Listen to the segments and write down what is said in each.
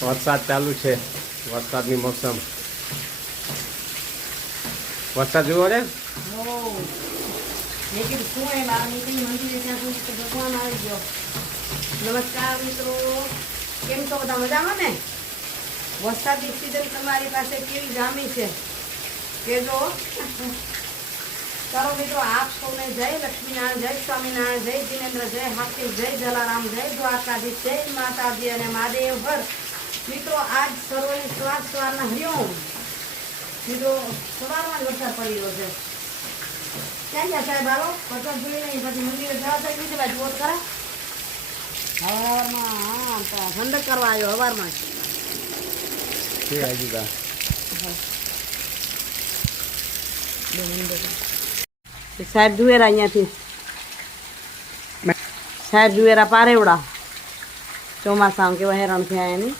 વરસાદ ચાલુ છે, વરસાદની મોસમ. વરસાદ જુઓ ને. નમસ્કાર મિત્રો, કેમ છો બધા? મજામાં ને? વરસાદની સિઝન તમારી પાસે કેવી જામી છે કેજો. ચાલો મિત્રો, આપ સૌને જય લક્ષ્મીનારાયણ, જય સ્વામિનારાયણ, જય જીનેન્દ્ર, જય હાથી, જય જલારામ, જય દ્વારકાધીશ, જય માતાજી અને મહાદેવ ભર. મિત્રો આજ સર્વની સવારના હરિઓમ. મિત્રો સવારમાં જ વરસાદ પડી રહ્યો છે. ક્યાં ગયા સાહેબ? હાલો વરસાદ જોઈ નહીં પછી મંદિરે જવા થઈ બીજી બાજુ વોટ કરા હવારમાં. હા ઠંડક કરવા આવ્યો હવારમાં જ. સાહેબ જુવેરા અહીંયાથી, સાહેબ જુવેરા પારેવડા. ચોમાસામાં કેવા હેરાન થયા એની.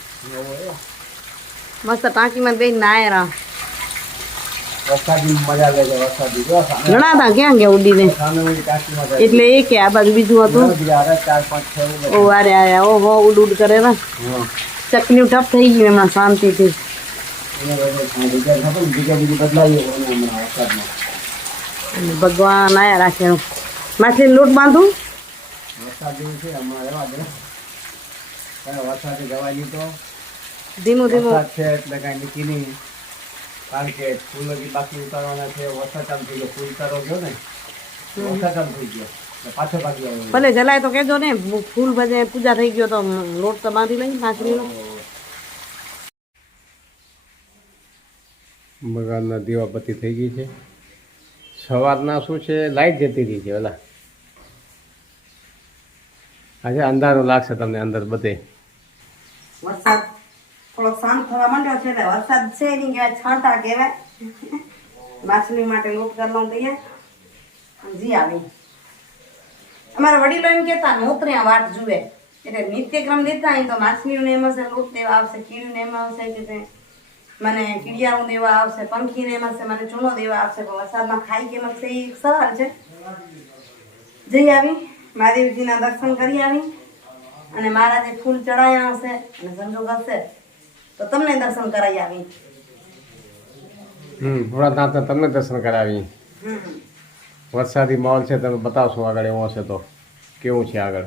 મસ્ત ટાંકીમાં બેન નાયરા. ઘણા હતા ક્યાં ગયા ઉડીને, એટલે એ કે આ બાજુ બીજું હતું. ઓ અરે આયા ઓહો ઉડ ઉડ કરે ને. ચકલી ટપ થઈ ગઈ એમાં શાંતિથી. ભગવાન આયા રાખે. માછલી લોટ બાંધું. ધીમું ધીમું છે એટલે કઈ નીકળી નહીં. કારણ કે ફૂલ હજી બાકી ઉતારવાના છે. વરસાદ ચાલુ થઈ ગયો, ફૂલ ઉતારો ગયો ને, વરસાદ ચાલુ થઈ ગયો પાછો બાકી આવ્યો. ભલે જલાય તો કેજો ને. ફૂલ ભજે પૂજા થઈ ગયો તો લોટ તો બાંધી લઈ માછલીનો. ભગવાનના દીવાબત્તી થઈ ગઈ છે. સવારના શું છે, લાઈટ જતી રહી છે. ઓલા આજે અંધારું લાગશે તમને અંદર બધે. વરસાદ થોડોક શાંત થવા માંડ્યો છે એટલે વરસાદ છે નહીં કહેવાય, છાંટા કહેવાય. માછલી માટે લોટ કરી લઉં તૈયાર. જી આવી અમારા વડીલો એમ કહેતા નોતર્યા વાટ જુએ, એટલે નિત્યક્રમ દેતા અહીં તો માછલીઓને એમ હશે લોટ દેવા આવશે, કીડીને એમ આવશે કે મને કીડિયાનું દેવા આવશે, પંખીને એમ હશે મને ચૂનો દેવા આવશે. પણ વરસાદમાં ખાઈ કે મગશે એ સવાર છે. જઈ આવી મહાદેવજીના દર્શન કરી આવી અને મહારાજે ફૂલ ચડાયા હશે અને સંજોગ હશે તો તમને દર્શન કરાવી આવી. ભોળાનાથ તમને દર્શન કરાવી. વરસાદી માહોલ છે, તમે બતાવશો આગળ એવો હશે તો કેવું છે આગળ.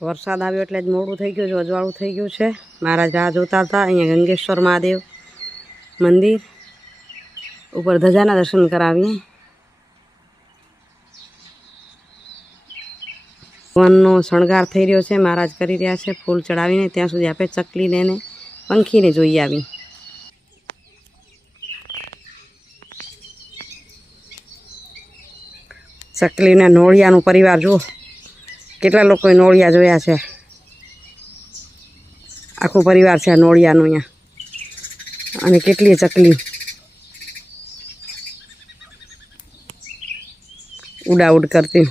વરસાદ આવ્યો એટલે જ મોડું થઈ ગયું છે, અજવાળું થઈ ગયું છે. મહારાજ રાહ જોતા હતા. અહીંયા ગંગેશ્વર મહાદેવ મંદિર ઉપર ધજાના દર્શન કરાવીએ. ભગવાનનો શણગાર થઈ રહ્યો છે, મહારાજ કરી રહ્યા છે. ફૂલ ચડાવીને ત્યાં સુધી આપણે ચકલીને ને પંખીને જોઈ આવી. ચકલીના નોળિયાનું પરિવાર જુઓ, કેટલા લોકોએ નોળિયા જોયા છે. આખું પરિવાર છે આ નોળિયાનું અહીંયા. અને કેટલી ચકલી ઉડાઉડ કરતી.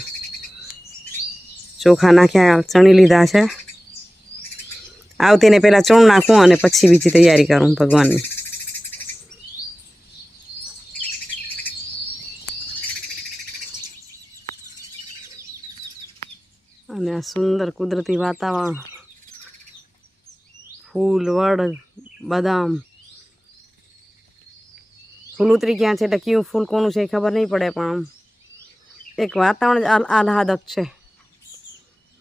ચોખા નાખ્યા, ચણી લીધા છે. આવતીને પહેલાં ચણ નાખું અને પછી બીજી તૈયારી કરું ભગવાનની. અને આ સુંદર કુદરતી વાતાવરણ, ફૂલ, વડ, બદામ. ફૂલ ઉતરી ક્યાં છે એટલે કયું ફૂલ કોનું છે એ ખબર નહીં પડે, પણ એક વાતાવરણ જ આહલાદક છે.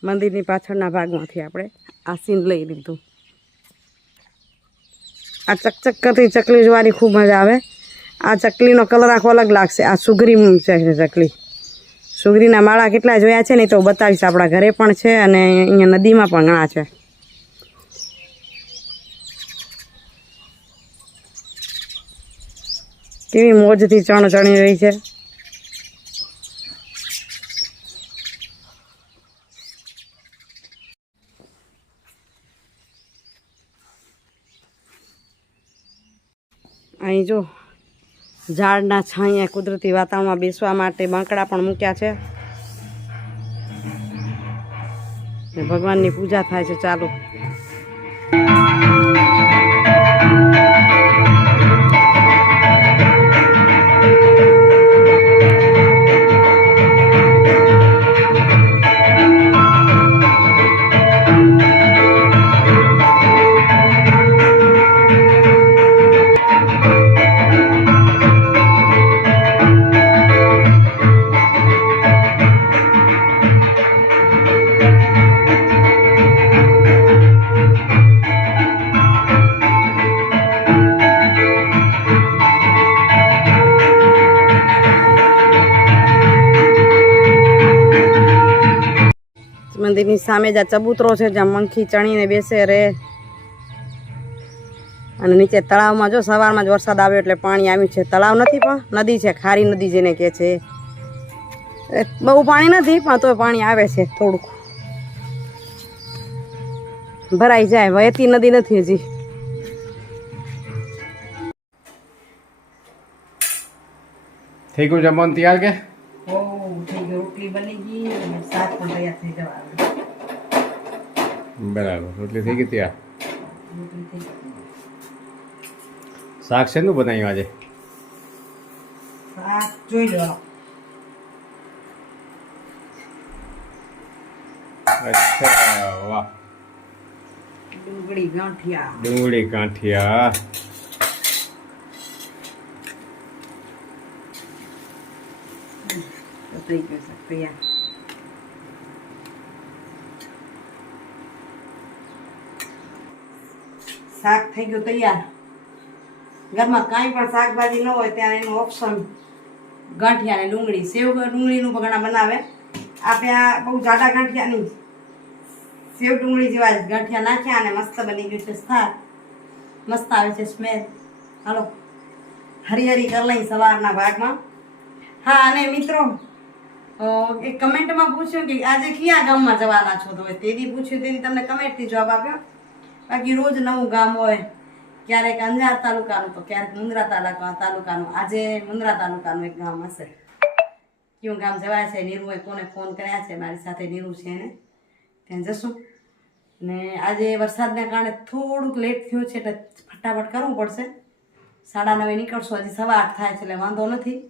મંદિરની પાછળના ભાગમાંથી આપણે આ સીન લઈ લીધું. આ ચકચક કરતી ચકલી જોવાની ખૂબ મજા આવે. આ ચકલીનો કલર આખો અલગ લાગશે. આ સુગરી છે ચકલી. સુગરીના માળા કેટલા જોયા છે ને તો બતાવીશ. આપણા ઘરે પણ છે અને અહીંયા નદીમાં પણ ઘણા છે. કેવી મોજથી ચણ ચણી રહી છે. અહીં જો ઝાડના છાંયા કુદરતી વાતાવરણમાં બેસવા માટે બાંકડા પણ મૂક્યા છે. ભગવાનની પૂજા થાય છે. ચાલો મંદિરની સામે જ આ ચબૂતરો છે જ્યાં મંખી ચણીને બેસે રે. અને નીચે તળાવમાં જો સવારમાં જ વરસાદ આવ્યો એટલે પાણી આવ્યું છે. તળાવ નથી પણ નદી છે, ખારી નદી જેને કહે છે. બહુ પાણી નથી પણ તો પાણી આવે છે થોડુંક, ભરાઈ જાય. વહેતી નદી નથી હજી. થઈ ગયું જમવાનું તૈયાર કે? થઈ ગયું, રોટલી બની ગઈ અને શાક પણ તૈયાર થઈ જવાનું. બરાબર, રોટલી થઈ ગઈ તૈયાર. રોટલી થઈ ગઈ. શાક શેનું બનાવ્યું આજે? શાક જોઈ લો. અચ્છા, વાહ. ડુંગળી ગાંઠિયા. ડુંગળી ગાંઠિયા. થઈ ગયું શાક તૈયાર. શાક થઈ ગયું તૈયાર. ઘરમાં કાંઈ પણ શાકભાજી ન હોય ત્યારે એનું ઓપ્શન ગાંઠિયા અને ડુંગળી. સેવ ડુંગળીનું પણ ઘણા બનાવે. આપણે આ બહુ જાડા ગાંઠિયા નહીં, સેવ ડુંગળી જેવા જ ગાંઠિયા નાખ્યા અને મસ્ત બની ગયું છે શાક. મસ્ત આવે છે સ્મેલ. હાલો હરી કરી લઈ સવારના ભાગમાં. હા, અને મિત્રો એક કમેન્ટમાં પૂછ્યું કે આજે કયા ગામમાં જવાના છો, તો તેની પૂછ્યું તેની તમને કમેન્ટથી જવાબ આપ્યો. બાકી રોજ નવું ગામ હોય, ક્યારેક અંજાર તાલુકાનું તો ક્યારેક મુન્દ્રા તાલુકાનું. આજે મુન્દ્રા તાલુકાનું એક ગામ હશે. કયું ગામ જવાય છે, નીરુએ કોને ફોન કર્યા છે, મારી સાથે નીરુ છે ને ત્યાં જશું. ને આજે વરસાદને કારણે થોડુંક લેટ થયું છે એટલે ફટાફટ કરવું પડશે. 9:30 નીકળશું, હજી 8:15 થાય છે એટલે વાંધો નથી.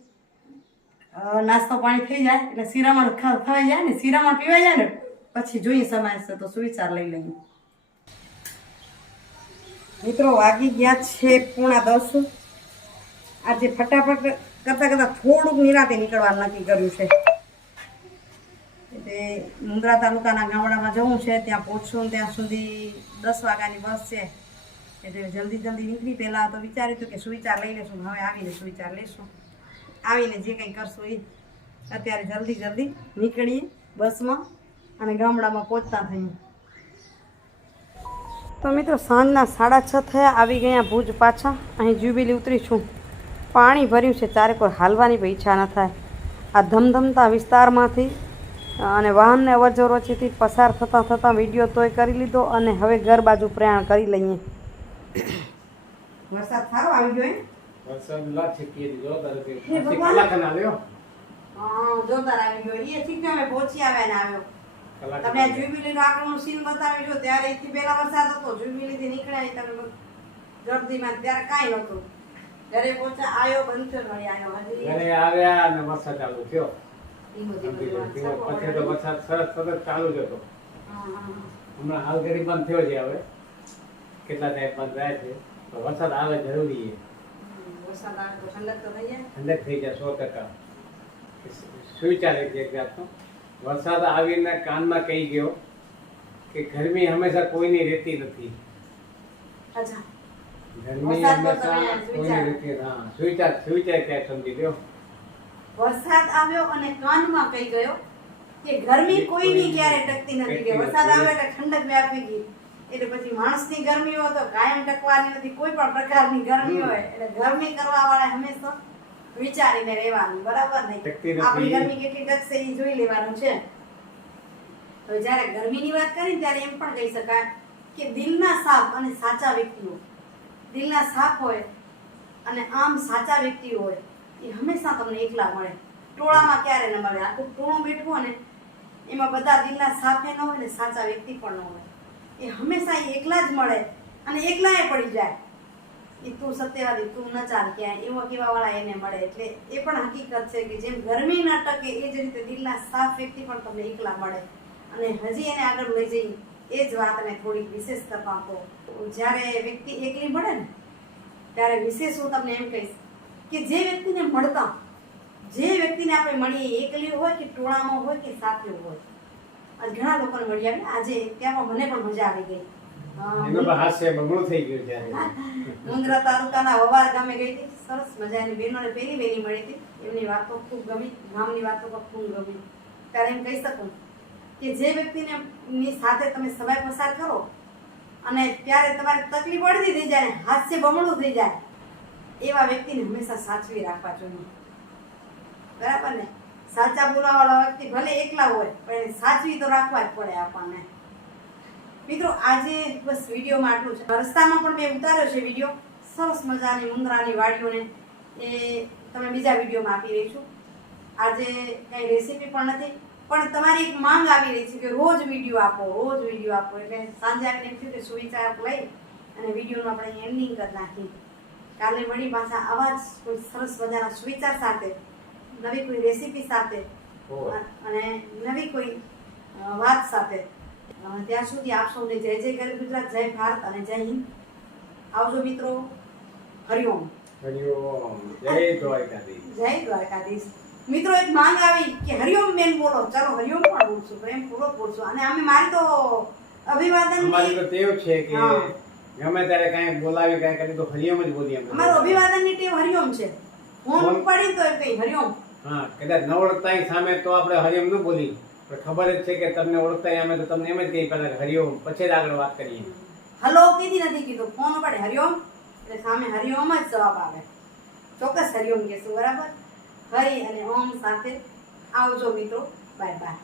નાસ્તો પાણી થઈ જાય એટલે શિરામણ ખવાઈ જાય ને, શિરામણ પીવાઈ જાય ને પછી જોઈએ સમય હશે તો સુવિચાર લઈ લઈએ. મિત્રો વાગી ગયા છે 9:30. આજે ફટાફટ કરતાં થોડુંક નિરાતે નીકળવાનું નક્કી કર્યું છે. એટલે મુન્દ્રા તાલુકાના ગામડામાં જવું છે, ત્યાં પહોંચશું ત્યાં સુધી 10 વાગ્યાની બસ છે. એટલે જલ્દી નીકળી. પહેલાં તો વિચાર્યું હતું કે સુવિચાર લઈ લઈશું, હવે આવીને સુવિચાર લઈશું. આવીને જે કંઈ કરશું એ. અત્યારે જલ્દી નીકળીએ બસમાં અને ગામડામાં પહોંચતા થઈએ. તો મિત્રો સાંજના 6:30 થયા, આવી ગયા ભુજ પાછા. અહીં જ્યુબિલી ઉતરી છું. પાણી ભર્યું છે, ચારે કોઈ હાલવાની પણ ઈચ્છા ન થાય. આ ધમધમતા વિસ્તારમાંથી અને વાહનને અવરજવર વચ્ચેથી પસાર થતાં વિડીયો તોય કરી લીધો અને હવે ઘર બાજુ પ્રયાણ કરી લઈએ. વરસાદ સારો આવી ગયો. વરસાદ લાગે કે જોરદાર છે. હે ભગવાન. કલાક ના લ્યો. જોરદાર આવી ગયો. એ ઠીક છે, અમે પહોંચી આવ્યા ને આવ્યો. તમને જ્યુબિલીનો આગળનું સીન બતાવી જો. ત્યારે એથી પહેલા વરસાદ હતો, જ્યુબિલીથી નીકળ્યા તમે ગરદીમાં ત્યારે કાંઈ નહોતું. ઘરે પહોંચ્યા, આવ્યો બંધ થયો, વળી આવ્યો. હજી ઘરે આવ્યા અને વરસાદ ચાલુ થયો. ધીમો પછી તો વરસાદ સતત ચાલુ જ હતો. હમણાં હાલ ઘડી બંધ થયો છે. હવે કેટલા ટાઈમ બંધ રહે છે, તો વરસાદ આવે જરૂરી છે. વરસાદ આવે તો ઠંડક તો થઈ જાય. ઠંડક થઈ જાય 100%. સુવિચાર એક જાતનો વરસાદ આવીને કાનમાં કહી ગયો કે ગરમી હંમેશા કોઈની રહેતી નથી. અચ્છા, ગરમી હંમેશા કોઈની રહેતી. હા, સુવિચાર ક્યાંક સમજી લ્યો. વરસાદ આવ્યો અને કાનમાં કહી ગયો કે ગરમી કોઈની ક્યારે ટકતી નથી. કે વરસાદ આવ્યો એટલે ઠંડક વ્યાપી ગઈ. એટલે પછી માણસની ગરમી હોય તો કાયમ ટકવાની નથી. કોઈ પણ પ્રકારની ગરમી હોય એટલે ગરમી કરવા વાળા હંમેશા વિચારીને રહેવાનું, બરાબર નહીં? આપણી ગરમી કેટલી ટકશે એ જોઈ લેવાનું છે. તો જ્યારે ગરમીની વાત કરી ત્યારે એમ પણ કહી શકાય કે દિલના સાફ અને સાચા વ્યક્તિઓ, દિલના સાફ હોય અને આમ સાચા વ્યક્તિઓ હોય એ હંમેશા તમને એકલા મળે. ટોળામાં ક્યારે ન મળે. આખું ટોળું બેઠું હોય ને એમાં બધા દિલના સાફે ન હોય ને સાચા વ્યક્તિ પણ ન હોય. એ હંમેશા એકલા જ મળે અને એકલા પડી જાય. એ તું સત્યવાદી, તું ન ચાલ ક્યાંય, એવા કેવા વાળા એને મળે. એટલે એ પણ હકીકત છે કે જેમ ગરમી ન ટકે એ જ રીતે દિલના સાફ વ્યક્તિ પણ તમને એકલા મળે. અને હજી એને આગળ લઈ જઈ એ જ વાતને થોડીક વિશેષ કરવા આપો. જ્યારે વ્યક્તિ એકલી મળે ને ત્યારે વિશેષ હું તમને એમ કહીશ કે જે વ્યક્તિને મળતા, જે વ્યક્તિને આપણે મળીએ, એકલી હોય કે ટોળામાં હોય કે સાથીઓ હોય. આજ ઘણા લોકોને મળી આવ્યા. આજે ત્યાં મને પણ મજા આવી ગઈ. મુન્દ્રા તાલુકાના વવાર ગામે ગઈ હતી. સરસ મજાની બહેનોને પહેલી મળી હતી. એમની વાતો ખૂબ ગમી, ગામની વાતો પણ ખૂબ ગમી. ત્યારે એમ કહી શકું કે જે વ્યક્તિને ની સાથે તમે સમય પસાર કરો અને ત્યારે તમારે તકલીફ અડધી થઈ જાય ને હાસ્ય બમણું થઈ જાય, એવા વ્યક્તિને હંમેશા સાચવી રાખવા જોઈએ. બરાબર ને? સાચા બોલાવાળા વ્યક્તિ ભલે એકલા હોય પણ એને સાચવી તો રાખવા જ પડે આપણને. મિત્રો આજે બસ વિડીયોમાં આટલું છે. રસ્તામાં પણ મેં ઉતાર્યો છે વિડીયો, સરસ મજાની મુંદરાની વાડીઓને, એ તમે બીજા વિડીયોમાં આપી રહી છું. આજે કઈ રેસીપી પણ નથી, પણ તમારી એક માંગ આવી રહી છે કે રોજ વિડીયો આપો, રોજ વિડીયો આપો. એટલે સાંજે આવીને એમ થયું કે સુવિચાર લઈ અને વિડીયોનું આપણે એન્ડિંગ કરી નાખી. કાલે વળી પાછા આવા જ કોઈ સરસ મજાના સુવિચાર સાથે, નવી કોઈ રેસીપી સાથે અને નવી કોઈ વાત સાથે. ત્યાં સુધી આપ સૌને જય જય ગરવી ગુજરાત, જય ભારત અને જય હિન્દ. આવજો મિત્રો. હરિઓમ. હરિઓમ. જય દ્વારકાધીશ. જય દ્વારકાધીશ. મિત્રો એક માંગ આવી કે હરિઓમ બેન બોલો. ચાલો હરિઓમ પણ બોલશું, પ્રેમ પૂર્વક બોલશું. અને અમે મારી તો અભિવાદન, અમારી તો ટેવ છે કે ગમે ત્યારે કાંઈ બોલાવી કાંઈ કરી તો હરિઓમ જ બોલીએ. અમારો અભિવાદનની ટેવ હરિઓમ છે. ફોન પડી તો કઈ હરિઓમ. હા, કદાચ ન ઓળખતા સામે તો આપણે હરિઓમ ન બોલી, પણ ખબર જ છે કે તમને ઓળખતા અમે તો તમને એમ જ કહી પહેલા હરિઓમ, પછી જ આગળ વાત કરીએ. હલો કીધી નથી કીધું, ફોન પડે હરિઓમ એટલે સામે હરિઓમ જ જવાબ આવે. ચોક્કસ હરિઓમ કહેશું. બરાબર? હરિ અને ઓમ સાથે આવજો મિત્રો. Bye bye.